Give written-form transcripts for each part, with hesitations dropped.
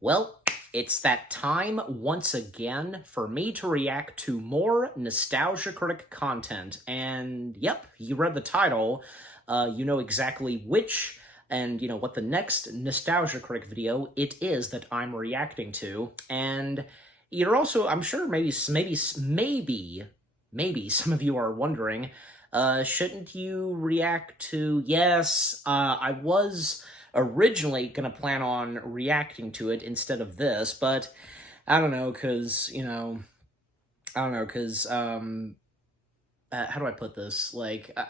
Well, it's that time once again for me to react to more Nostalgia Critic content. And yep, you read the title. You know exactly which and what the next Nostalgia Critic video it is that I'm reacting to. And you're also, I'm sure, maybe some of you are wondering, shouldn't you react to? Yes, I was originally going to plan on reacting to it instead of this, but I don't know, because, how do I put this?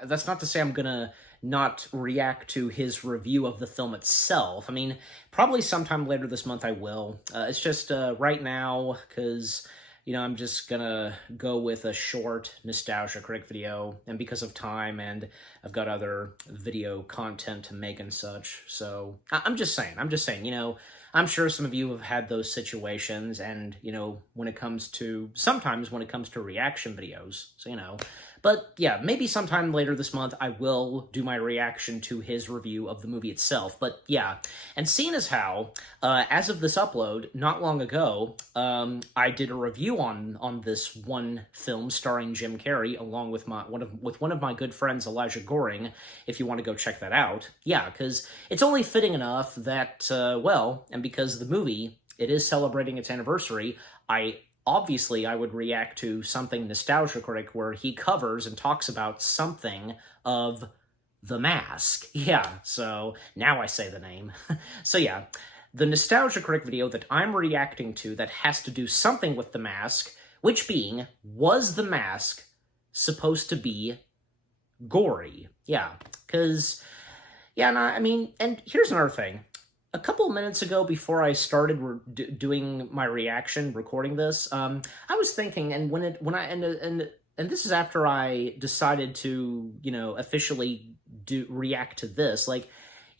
That's not to say I'm gonna not react to his review of the film itself. I mean, probably sometime later this month I will. It's just right now, because, I'm just gonna go with a short Nostalgia Critic video, and because of time, and I've got other video content to make and such. So, I'm just saying, I'm sure some of you have had those situations, and, sometimes when it comes to reaction videos, so, But yeah, maybe sometime later this month I will do my reaction to his review of the movie itself. But yeah, and seeing as how, as of this upload, not long ago, I did a review on this one film starring Jim Carrey, along with one of my good friends, Elijah Goring, if you want to go check that out. Yeah, because it's only fitting enough that, and because the movie, it is celebrating its anniversary, Obviously, I would react to something Nostalgia Critic where he covers and talks about something of The Mask. Yeah, so now I say the name. So yeah, the Nostalgia Critic video that I'm reacting to that has to do something with The Mask, which being, was The Mask supposed to be gory? Yeah, because, yeah, and here's another thing. A couple of minutes ago, before I started doing my reaction, recording this, I was thinking, and this is after I decided to, officially react to this. Like,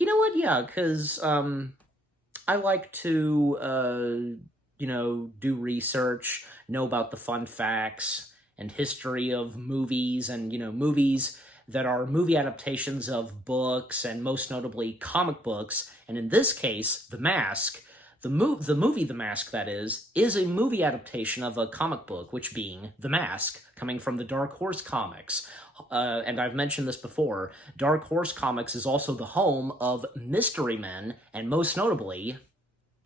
you know what? Yeah, because I like to, do research, know about the fun facts and history of movies, and movies that are movie adaptations of books, and most notably comic books. And in this case, The Mask, the movie The Mask, that is a movie adaptation of a comic book, which being The Mask, coming from the Dark Horse comics. And I've mentioned this before, Dark Horse comics is also the home of Mystery Men, and most notably,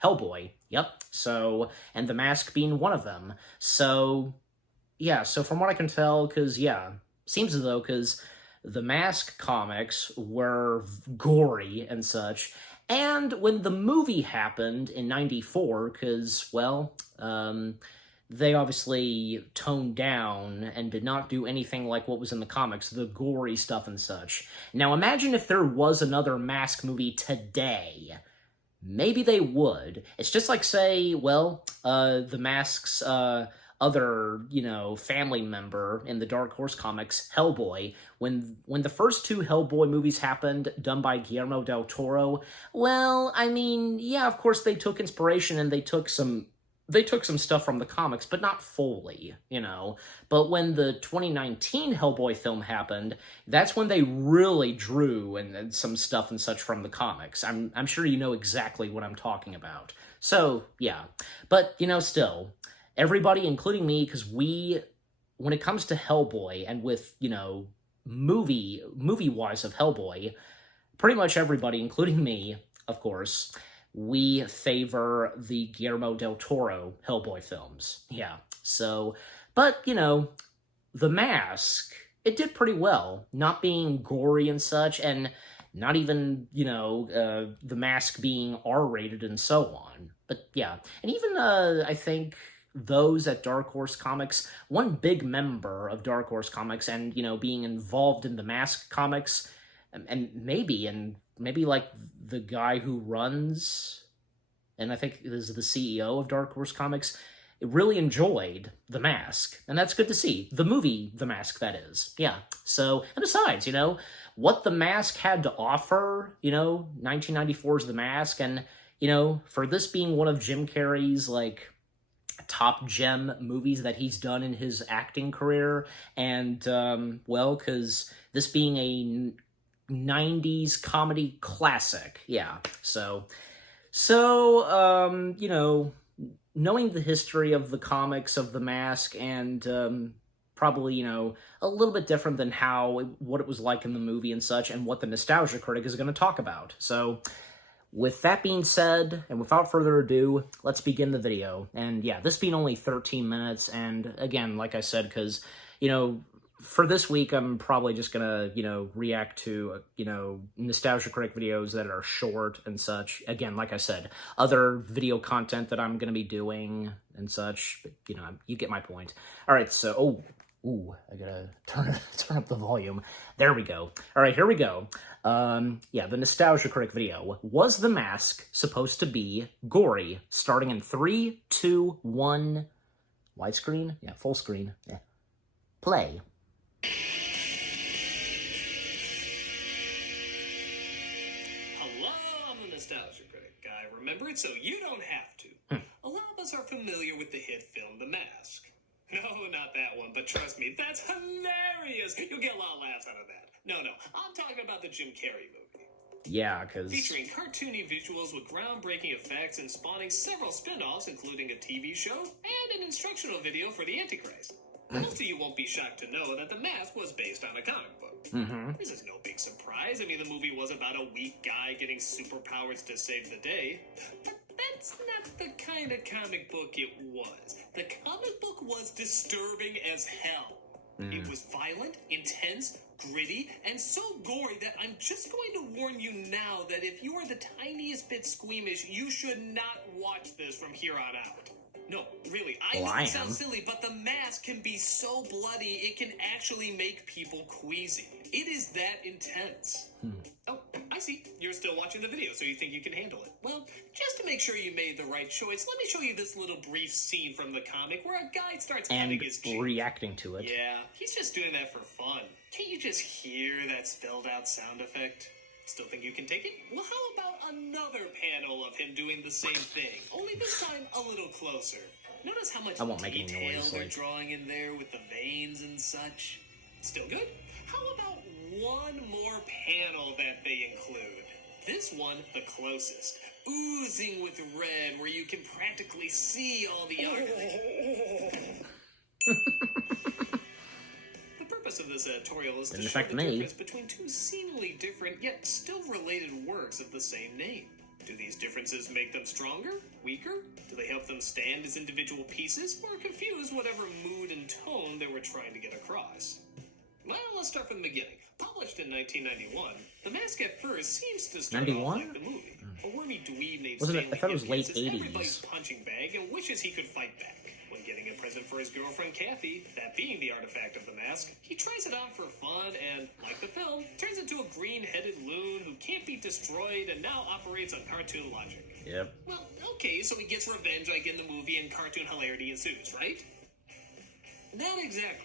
Hellboy. Yep. So, and The Mask being one of them. So, yeah, so from what I can tell, because, yeah, seems as though, because the Mask comics were gory and such, and when the movie happened in '94, because, they obviously toned down and did not do anything like what was in the comics, the gory stuff and such. Now imagine if there was another Mask movie today. Maybe they would. It's just like, say, the Mask's, other, family member in the Dark Horse comics, Hellboy. When the first two Hellboy movies happened, done by Guillermo del Toro, yeah, of course they took inspiration and they took some stuff from the comics, but not fully, But when the 2019 Hellboy film happened, that's when they really drew and some stuff and such from the comics. I'm sure you know exactly what I'm talking about. So, yeah. But, still, everybody, including me, because when it comes to Hellboy, and with, movie-wise of Hellboy, pretty much everybody, including me, of course, we favor the Guillermo del Toro Hellboy films. Yeah, so, but, The Mask, it did pretty well, not being gory and such, and not even, The Mask being R-rated and so on. But, yeah, and even, I think those at Dark Horse Comics, one big member of Dark Horse Comics, and, being involved in the Mask comics, and maybe like the guy who runs, and I think is the CEO of Dark Horse Comics, really enjoyed The Mask, and that's good to see. The movie The Mask, that is. Yeah. So, and besides, what The Mask had to offer, 1994's The Mask, and, for this being one of Jim Carrey's, top gem movies that he's done in his acting career, and, because this being a 90s comedy classic, yeah, so So, knowing the history of the comics of The Mask and probably, a little bit different than what it was like in the movie and such, and what the Nostalgia Critic is going to talk about. So, with that being said, and without further ado, let's begin the video. And yeah, this being only 13 minutes, and again, like I said, because, for this week, I'm probably just gonna, react to, Nostalgia Critic videos that are short and such. Again, like I said, other video content that I'm gonna be doing and such, but, you get my point. All right, so, I gotta turn up the volume. There we go. All right, here we go. The Nostalgia Critic video. Was The Mask supposed to be gory? Starting in 3, 2, 1. Widescreen? Yeah, full screen. Yeah. Play. Hello, I'm the Nostalgia Critic guy. Remember it so you don't have to. A lot of us are familiar with the hit film The Mask. No, not that one, but trust me, that's hilarious. You'll get a lot of laughs out of that. No, I'm talking about the Jim Carrey movie. Yeah, because... Featuring cartoony visuals with groundbreaking effects and spawning several spin-offs, including a TV show and an instructional video for the Antichrist. Most of you won't be shocked to know that The Mask was based on a comic book. This is no big surprise. I mean, the movie was about a weak guy getting superpowers to save the day. But that's not the kind of comic book it was. The comic book was disturbing as hell. It was violent, intense, gritty, and so gory that I'm just going to warn you now that if you are the tiniest bit squeamish, you should not watch this from here on out. No, really, I know it sounds silly, but The Mask can be so bloody, it can actually make people queasy. It is that intense. Oh, I see. You're still watching the video, so you think you can handle it. Well, just to make sure you made the right choice, let me show you this little brief scene from the comic where a guy starts cutting his cheek. Reacting to it. Yeah, he's just doing that for fun. Can't you just hear that spelled out sound effect? Still think you can take it? Well, how about another panel of him doing the same thing, only this time a little closer? Notice how much detail they're drawing in there with the veins and such. Still good? How about one more panel that they include? This one, the closest. Oozing with red, where you can practically see all the art. The purpose of this editorial is to show the difference between two seemingly different yet still related works of the same name. Do these differences make them stronger? Weaker? Do they help them stand as individual pieces? Or confuse whatever mood and tone they were trying to get across? Well, let's start from the beginning. Published in 1991, The Mask at first seems to start off like the movie. A wormy dweeb named Stanley I thought it was late is 80s. Everybody's punching bag and wishes he could fight back. When getting a present for his girlfriend Kathy, that being the artifact of the mask, he tries it on for fun and, like the film, turns into a green-headed loon who can't be destroyed and now operates on cartoon logic. Yep. Well, okay, so he gets revenge like in the movie and cartoon hilarity ensues, right? Not exactly.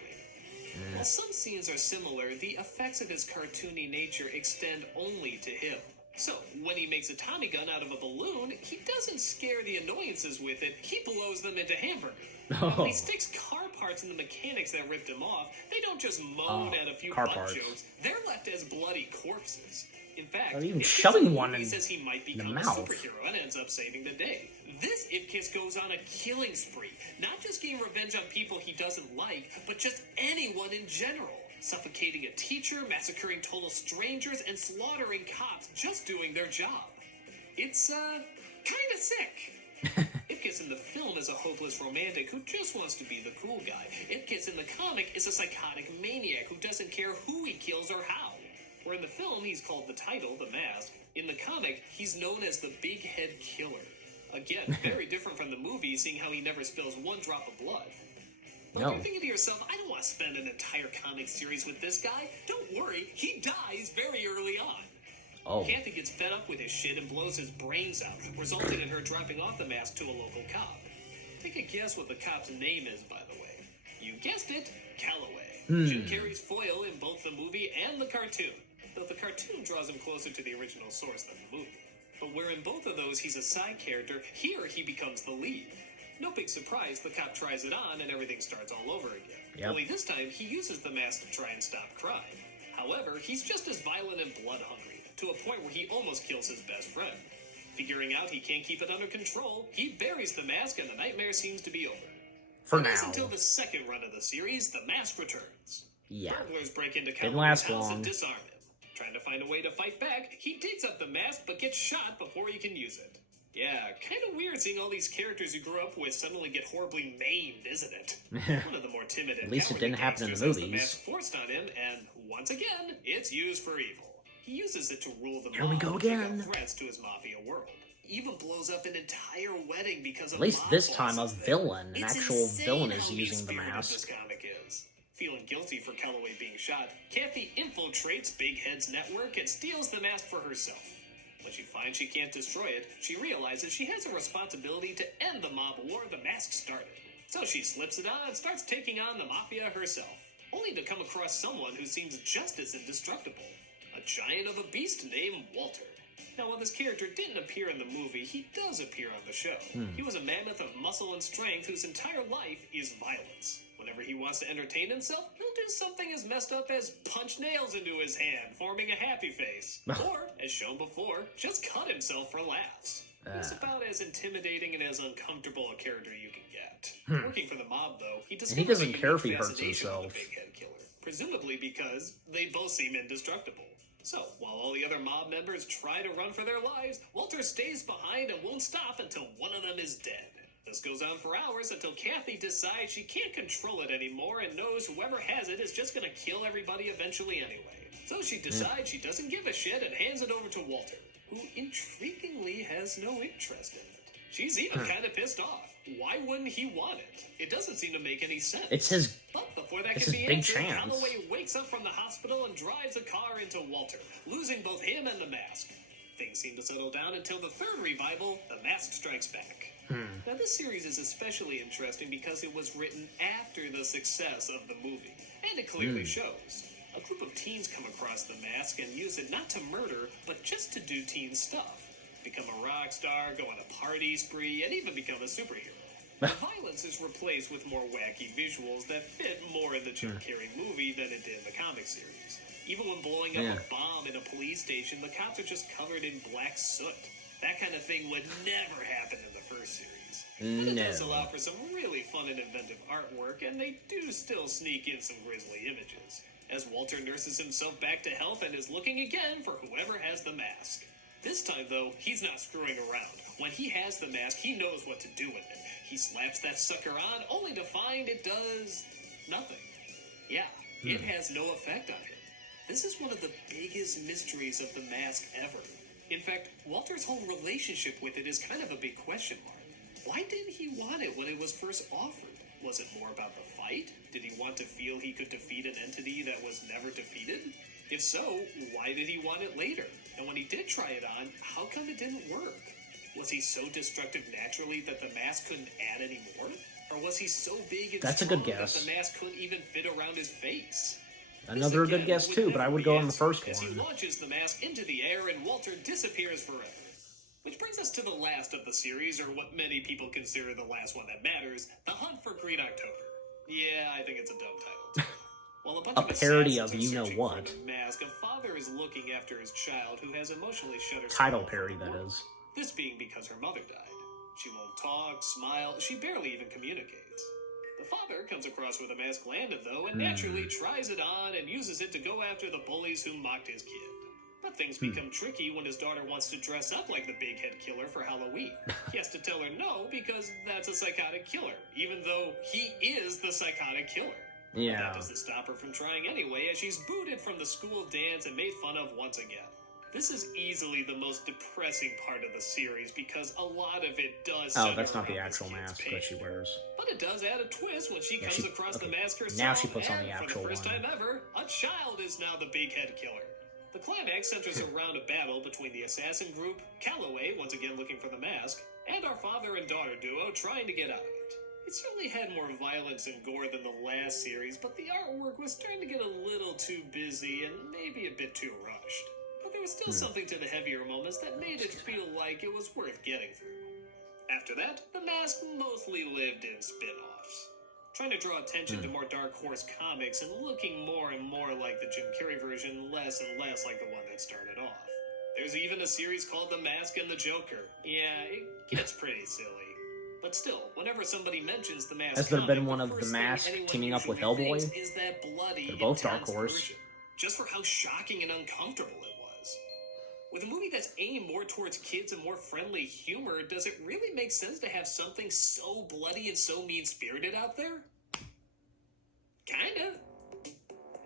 While some scenes are similar, the effects of his cartoony nature extend only to him. So, when he makes a Tommy gun out of a balloon, he doesn't scare the annoyances with it, he blows them into hamburger. When he sticks car parts in the mechanics that ripped him off, they don't just moan at a few butt jokes, they're left as bloody corpses. In fact, even shoving one he says he might become a superhero and ends up saving the day. This Ipkiss goes on a killing spree, not just getting revenge on people he doesn't like, but just anyone in general. Suffocating a teacher, massacring total strangers, and slaughtering cops just doing their job. It's, kinda sick. Ipkiss in the film is a hopeless romantic who just wants to be the cool guy. Ipkiss in the comic is a psychotic maniac who doesn't care who he kills or how. Where in the film, he's called the title, The Mask. In the comic, he's known as the Big Head Killer. Again, very different from the movie, seeing how he never spills one drop of blood. But you're thinking to yourself, I don't want to spend an entire comic series with this guy. Don't worry, he dies very early on. Kathy gets fed up with his shit and blows his brains out, resulting in her dropping off the mask to a local cop. Take a guess what the cop's name is, by the way. You guessed it, Calloway. Jim Carrey's foil in both the movie and the cartoon, though the cartoon draws him closer to the original source than the movie. But where in both of those he's a side character, here he becomes the lead. No big surprise, the cop tries it on and everything starts all over again. Only this time, he uses the mask to try and stop crime. However, he's just as violent and blood-hungry, to a point where he almost kills his best friend. Figuring out he can't keep it under control, he buries the mask and the nightmare seems to be over. For It now. is until the second run of the series, the mask returns. Yeah. Burglars break into Didn't Calloway's last house long. and disarm him. Trying to find a way to fight back, he digs up the mask but gets shot before he can use it. Yeah, kind of weird seeing all these characters you grew up with suddenly get horribly maimed, isn't it? One of the more timid and At least it cowardly didn't happen in the gangsters has movies. mask forced on him, and once again, it's used for evil. He uses it to rule the Here we mob go and pick again. up threats to his mafia world. Even blows up an entire wedding because of At least mob this time a bosses there. villain, an It's actual insane villain how is using the mean-spirited mask. This comic is. Feeling guilty for Calloway being shot, Kathy infiltrates Big Head's network and steals the mask for herself. When she finds she can't destroy it, she realizes she has a responsibility to end the mob war the mask started. So she slips it on and starts taking on the mafia herself, only to come across someone who seems just as indestructible. A giant of a beast named Walter. Now, while this character didn't appear in the movie, he does appear on the show. He was a mammoth of muscle and strength whose entire life is violence. Whenever he wants to entertain himself, he'll do something as messed up as punch nails into his hand, forming a happy face. Or, as shown before, just cut himself for laughs. He's about as intimidating and as uncomfortable a character you can get. Working for the mob, though, he doesn't care if he hurts himself. The Big Head Killer, presumably because they both seem indestructible. So, while all the other mob members try to run for their lives, Walter stays behind and won't stop until one of them is dead. This goes on for hours until Kathy decides she can't control it anymore and knows whoever has it is just gonna kill everybody eventually anyway. So she decides she doesn't give a shit and hands it over to Walter, who intriguingly has no interest in it. She's even kind of pissed off. Why wouldn't he want it? It doesn't seem to make any sense. It's his. But before that It's can his be big answered, chance. Calloway wakes up from the hospital and drives a car into Walter, losing both him and the mask. Things seem to settle down until the third revival, The Mask Strikes Back. Now, this series is especially interesting because it was written after the success of the movie, and it clearly shows. A group of teens come across the mask and use it not to murder, but just to do teen stuff. Become a rock star, go on a party spree, and even become a superhero. The violence is replaced with more wacky visuals that fit more in the Jim Carrey movie than it did in the comic series. Even when blowing up a bomb in a police station, the cops are just covered in black soot. That kind of thing would never happen in the first series. But it does allow for some really fun and inventive artwork, and they do still sneak in some grisly images, as Walter nurses himself back to health and is looking again for whoever has the mask. This time, though, he's not screwing around. When he has the mask, he knows what to do with it. He slaps that sucker on, only to find it does nothing. Yeah, it has no effect on him. This is one of the biggest mysteries of the mask ever. In fact, Walter's whole relationship with it is kind of a big question mark. Why didn't he want it when it was first offered? Was it more about the fight? Did he want to feel he could defeat an entity that was never defeated? If so, why did he want it later? And when he did try it on, how come it didn't work? Was he so destructive naturally that the mask couldn't add any more? Or was he so big and That's a strong good guess. that the mask couldn't even fit around his face? Another good guess too, but I would go on the first as he one. launches the mask into the air and Walter disappears forever. Which brings us to the last of the series, or what many people consider the last one that matters, The Hunt for Green October. Yeah, I think it's a dumb title too. While a bunch A of parody assassins of are you know searching what. for the mask, a father is looking after his child who has emotionally shut herself Title off parody, from the that world. is. This being because her mother died. She won't talk, smile, she barely even communicates. The father comes across where the mask landed, though, and naturally tries it on and uses it to go after the bullies who mocked his kid. But things become tricky when his daughter wants to dress up like the Big Head Killer for Halloween. He has to tell her no because that's a psychotic killer, even though he is the psychotic killer. Yeah. That doesn't stop her from trying anyway, as she's booted from the school dance and made fun of once again. This is easily the most depressing part of the series because a lot of it does. Oh, that's not the around this actual kid's mask pain. that she wears. But it does add a twist when she Yeah, comes she- across the okay. mask herself. Now she puts on and the for actual the first one. time ever, a child is now the Big Head Killer. The climax centers around a battle between the assassin group, Calloway, once again looking for the mask, and our father and daughter duo trying to get out of it. It certainly had more violence and gore than the last series, but the artwork was starting to get a little too busy and maybe a bit too rushed. But there was still something to the heavier moments that made it feel like it was worth getting through. After that, the mask mostly lived in spin-offs, trying to draw attention to more Dark Horse comics and looking more and more like the Jim Carrey version, less and less like the one that started off. There's even a series called The Mask and the Joker. Yeah, it gets pretty silly. But still, whenever somebody mentions the Mask, Has there comic, been one the of first the thing Mask anyone teaming up with usually Hellboy? thinks is that bloody, They're both Dark intense Horse. version, just for how shocking and uncomfortable it was. With a movie that's aimed more towards kids and more friendly humor, does it really make sense to have something so bloody and so mean-spirited out there? Kinda.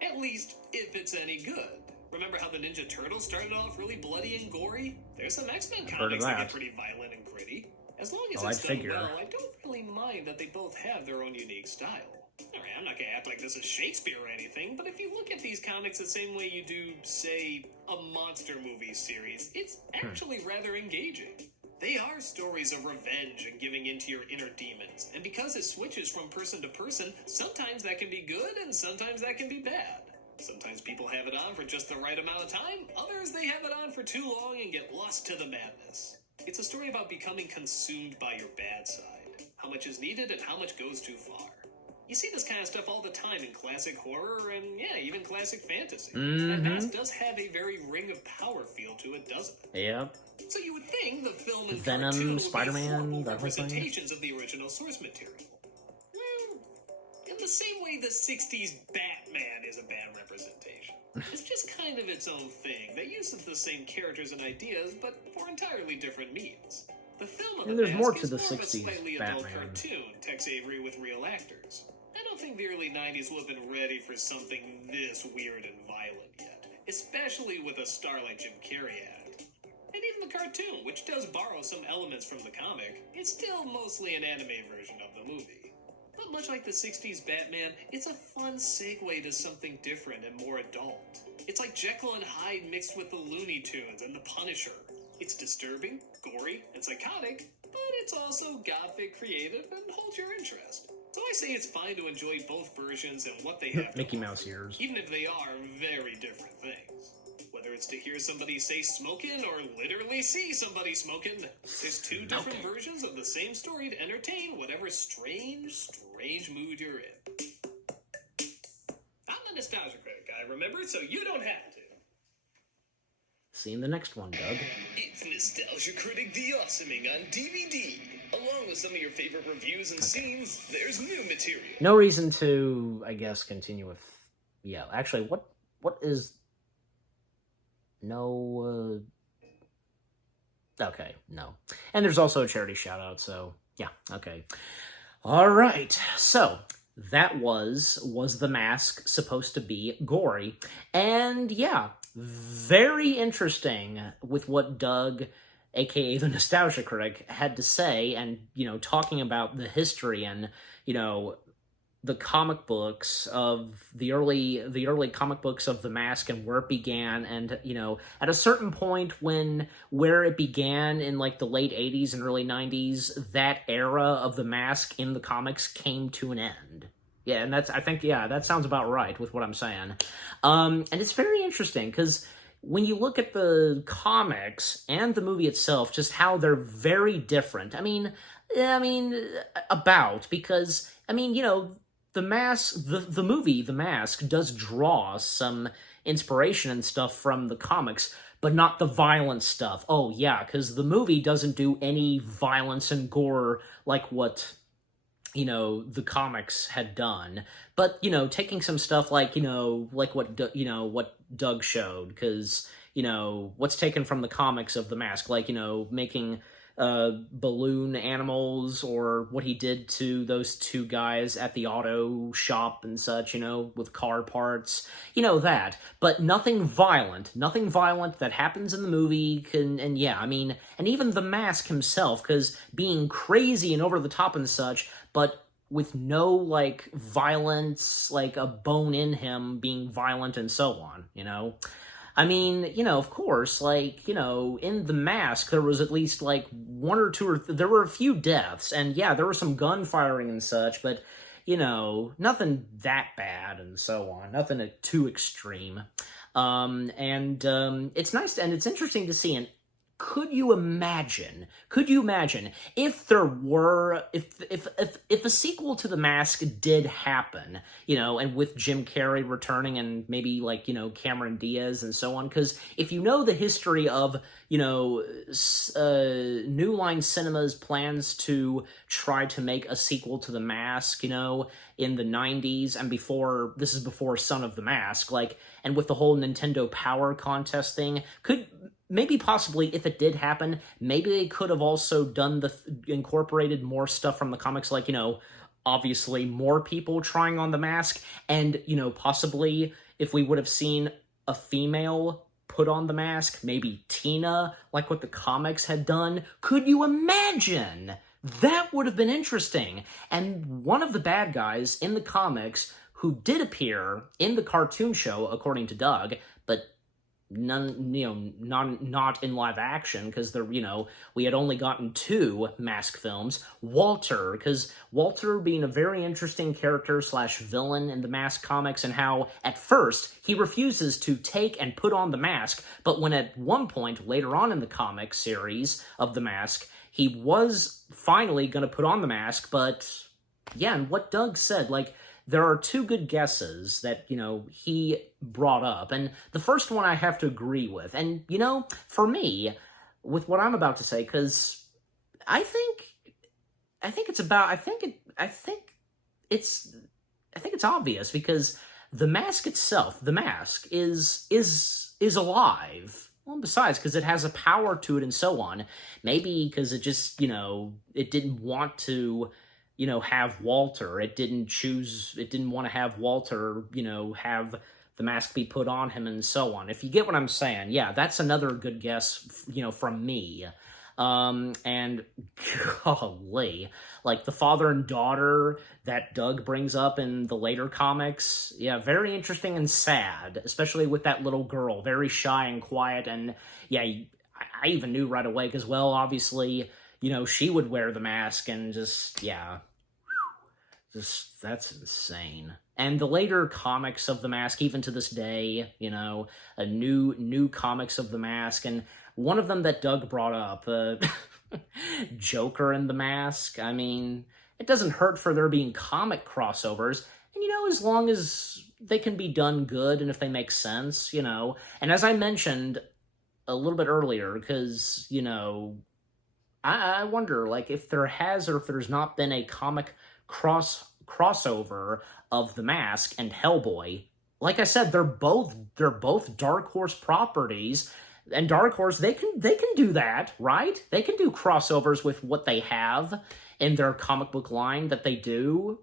At least, if it's any good. Remember how the Ninja Turtles started off really bloody and gory? There's some X-Men comics that get pretty violent and gritty. As long as it's done well, I don't really mind that they both have their own unique style. Alright, I'm not gonna act like this is Shakespeare or anything, but if you look at these comics the same way you do, say, a monster movie series, it's actually rather engaging. They are stories of revenge and giving into your inner demons, and because it switches from person to person, sometimes that can be good and sometimes that can be bad. Sometimes people have it on for just the right amount of time, others they have it on for too long and get lost to the madness. It's a story about becoming consumed by your bad side, how much is needed and how much goes too far. You see this kind of stuff all the time in classic horror and, yeah, even classic fantasy. And Mask does have a very Ring of Power feel to it, doesn't it? Yep. So you would think the film and Venom, cartoon would Spider-Man, be horrible that whole thing? representations of the original source material. Well, in the same way the 60s Batman is a bad representation. It's just kind of its own thing that uses the same characters and ideas, but for entirely different means. The film of And the there's Mask more to is the more of a 60s slightly adult Batman. cartoon, Tex Avery with real actors. I don't think the early 90s will have been ready for something this weird and violent yet, especially with a star like Jim Carrey at it. And even the cartoon, which does borrow some elements from the comic, is still mostly an anime version of the movie. But much like the 60s Batman, it's a fun segue to something different and more adult. It's like Jekyll and Hyde mixed with the Looney Tunes and the Punisher. It's disturbing, gory, and psychotic, but it's also gothic, creative, and holds your interest. So I say it's fine to enjoy both versions and what they have to Mickey offer, Mouse ears. even if they are very different things. Whether it's to hear somebody say smokin' or literally see somebody smoking, there's two different versions of the same story to entertain whatever strange mood you're in. I'm the Nostalgia Critic, I remember, so you don't have to. See you in the next one, Doug. It's Nostalgia Critic The Awesoming on DVD. Along with some of your favorite reviews and scenes, there's new material. No reason to, I guess, continue with... Yeah, actually, what is... No, Okay, no. And there's also a charity shout-out, so, yeah, okay. Alright, so... That was The Mask supposed to be gory? And, yeah, very interesting with what Doug, aka the Nostalgia Critic, had to say, and, talking about the history and, the comic books of the early comic books of The Mask and where it began, and at a certain point where it began in like the late 80s and early 90s, that era of The Mask in the comics came to an end. Yeah, and that sounds about right with what I'm saying. And it's very interesting because when you look at the comics and the movie itself, just how they're very different. Because The Mask, the movie, The Mask, does draw some inspiration and stuff from the comics, but not the violent stuff. Oh, yeah, because the movie doesn't do any violence and gore like what, the comics had done. But, taking some stuff like what Doug showed, because, what's taken from the comics of The Mask, like, making... balloon animals, or what he did to those two guys at the auto shop and such, with car parts, that. But nothing violent that happens in the movie and even The Mask himself, because being crazy and over the top and such, but with no, like, violence, like a bone in him being violent and so on, of course, like, in The Mask, there was at least, like, one or two, there were a few deaths, and yeah, there was some gun firing and such, but, nothing that bad and so on, nothing too extreme. It's nice, and it's interesting to see could you imagine? Could you imagine if there were, if a sequel to The Mask did happen, and with Jim Carrey returning and maybe like, Cameron Diaz and so on? Because if you know the history of, New Line Cinema's plans to try to make a sequel to The Mask, in the 90s and before, this is before Son of the Mask, like, and with the whole Nintendo Power Contest thing, maybe possibly if it did happen, maybe they could have also done incorporated more stuff from the comics, like, obviously more people trying on the mask, and, possibly if we would have seen a female put on the mask, maybe Tina, like what the comics had done. Could you imagine? That would have been interesting. And one of the bad guys in the comics who did appear in the cartoon show, according to Doug, but not in live action, because we had only gotten 2 Mask films. Walter, because Walter being a very interesting character / villain in the Mask comics, and how at first he refuses to take and put on the mask, but when at one point later on in the comic series of the Mask, he was finally going to put on the mask. But yeah, and what Doug said, like, there are 2 good guesses that, he brought up. And the first one I have to agree with. And, for me, with what I'm about to say, because I think it's obvious, because the mask itself, the mask is alive. Well, besides, because it has a power to it and so on. Maybe because it just, it didn't want to, have Walter. It didn't want to have Walter, have the mask be put on him and so on. If you get what I'm saying, yeah, that's another good guess, from me. And golly, like the father and daughter that Doug brings up in the later comics, yeah, very interesting and sad, especially with that little girl, very shy and quiet. And yeah, I even knew right away, because, well, obviously, she would wear the mask, and just, yeah, that's insane. And the later comics of the Mask, even to this day, a new comics of the Mask, and one of them that Doug brought up, Joker and the Mask. I mean, it doesn't hurt for there being comic crossovers, and, as long as they can be done good, and if they make sense, and as I mentioned a little bit earlier, because, I wonder, like, if there has or if there's not been a comic crossover of The Mask and Hellboy. Like I said, they're both Dark Horse properties, and Dark Horse, they can do that, right? They can do crossovers with what they have in their comic book line that they do,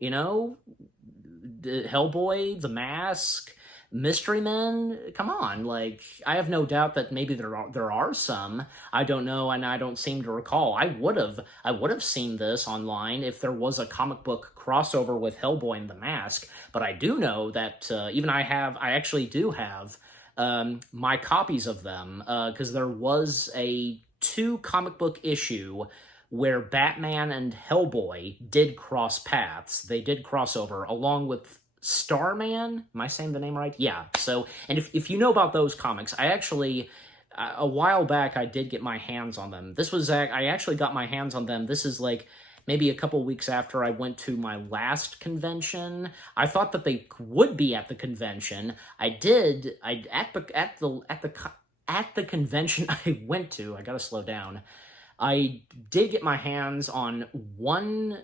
Hellboy, The Mask, Mystery Men. Come on, like, I have no doubt that maybe there are some. I don't know, and I don't seem to recall. I would have seen this online if there was a comic book crossover with Hellboy and The Mask. But I do know that even I actually do have my copies of them, because there was a 2 comic book issue where Batman and Hellboy did cross paths. They did crossover along with Starman. Am I saying the name right? Yeah. So, and if you know about those comics, I actually, a while back, I did get my hands on them. I actually got my hands on them. This is like maybe a couple weeks after I went to my last convention. I thought that they would be at the convention. At the convention I went to, I gotta slow down, I did get my hands on one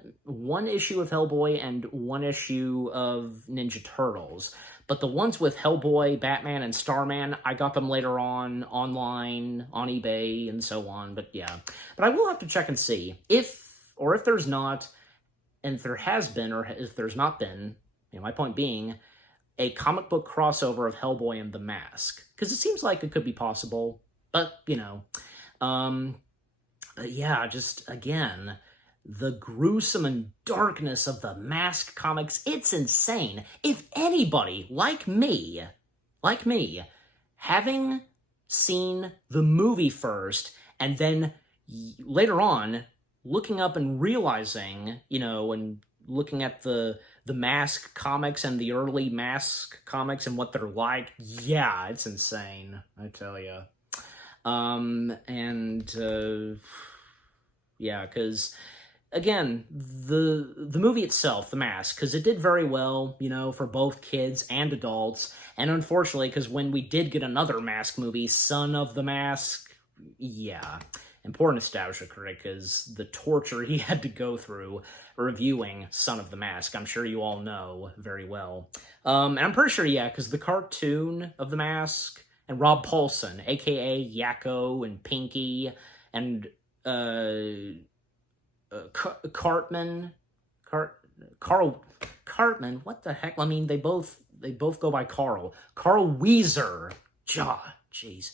issue of Hellboy and 1 issue of Ninja Turtles. But the ones with Hellboy, Batman, and Starman, I got them later on, online, on eBay, and so on. But yeah. But I will have to check and see if there's not, and if there has been, or if there's not been, my point being, a comic book crossover of Hellboy and The Mask. Because it seems like it could be possible. But, but yeah, just, again, the gruesome and darkness of the Mask comics, it's insane. If anybody, like me, having seen the movie first, and then later on, looking up and realizing, and looking at the Mask comics and the early Mask comics and what they're like, yeah, it's insane, I tell you. Yeah, because again, the movie itself, The Mask, because it did very well, for both kids and adults. And unfortunately, because when we did get another Mask movie, Son of the Mask, yeah, and poor Nostalgia Critic, because the torture he had to go through reviewing Son of the Mask, I'm sure you all know very well. And I'm pretty sure, yeah, because the cartoon of The Mask and Rob Paulson, aka Yakko and Pinky, and Cartman, Carl Cartman. What the heck? I mean, they both go by Carl. Carl Weezer. Jeez.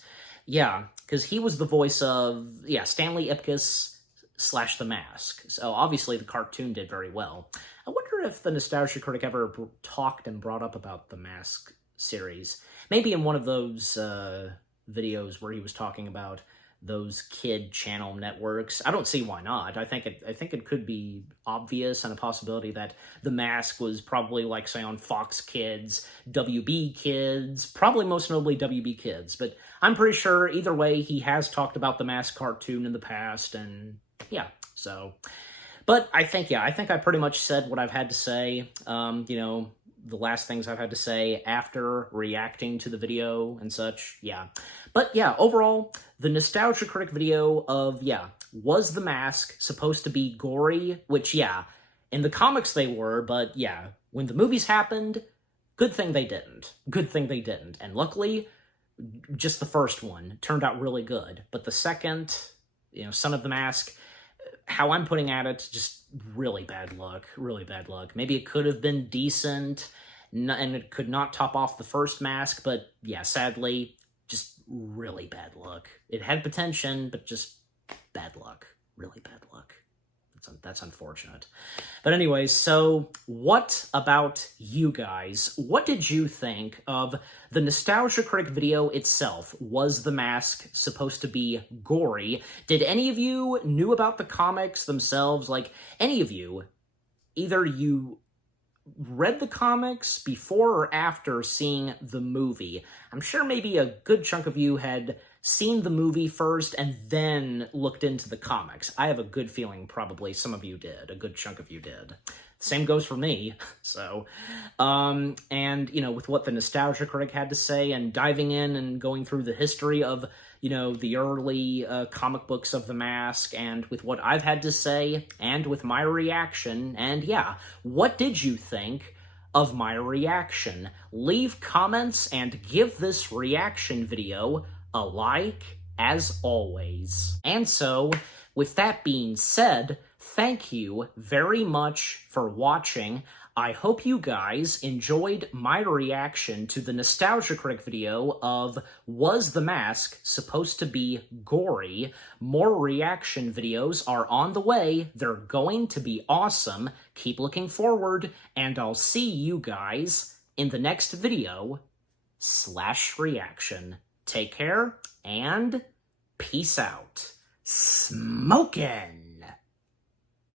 Yeah, because he was the voice of Stanley Ipkiss / The Mask. So obviously the cartoon did very well. I wonder if the Nostalgia Critic ever talked and brought up about the Mask series. Maybe in one of those videos where he was talking about those kid channel networks. I don't see why not. I think it could be obvious and a possibility that The Mask was probably, like, say, on Fox Kids, WB Kids, probably most notably WB Kids. But I'm pretty sure either way he has talked about the Mask cartoon in the past, and yeah, so. But I think I pretty much said what I've had to say. The last things I've had to say after reacting to the video and such, yeah. But yeah, overall, the Nostalgia Critic video of, was The Mask supposed to be gory? Which, yeah, in the comics they were, but yeah, when the movies happened, good thing they didn't. Good thing they didn't. And luckily, just the first one turned out really good. But the second, Son of the Mask, how I'm putting at it, just really bad luck. Really bad luck. Maybe it could have been decent, and it could not top off the first Mask, but yeah, sadly, just really bad luck. It had potential, but just bad luck. Really bad luck. That's unfortunate. But anyways, so what about you guys? What did you think of the Nostalgia Critic video itself? Was The Mask supposed to be gory? Did any of you knew about the comics themselves? Like, any of you, either you read the comics before or after seeing the movie? I'm sure maybe a good chunk of you had seen the movie first and then looked into the comics. I have a good feeling probably some of you did. A good chunk of you did. Same goes for me. So, and, with what the Nostalgia Critic had to say and diving in and going through the history of, the early comic books of The Mask, and with what I've had to say and with my reaction, and yeah, what did you think of my reaction? Leave comments and give this reaction video a like, as always. And so, with that being said, thank you very much for watching. I hope you guys enjoyed my reaction to the Nostalgia Critic video of Was The Mask Supposed to Be Gory? More reaction videos are on the way. They're going to be awesome. Keep looking forward, and I'll see you guys in the next video / reaction. Take care, and peace out. Smokin'!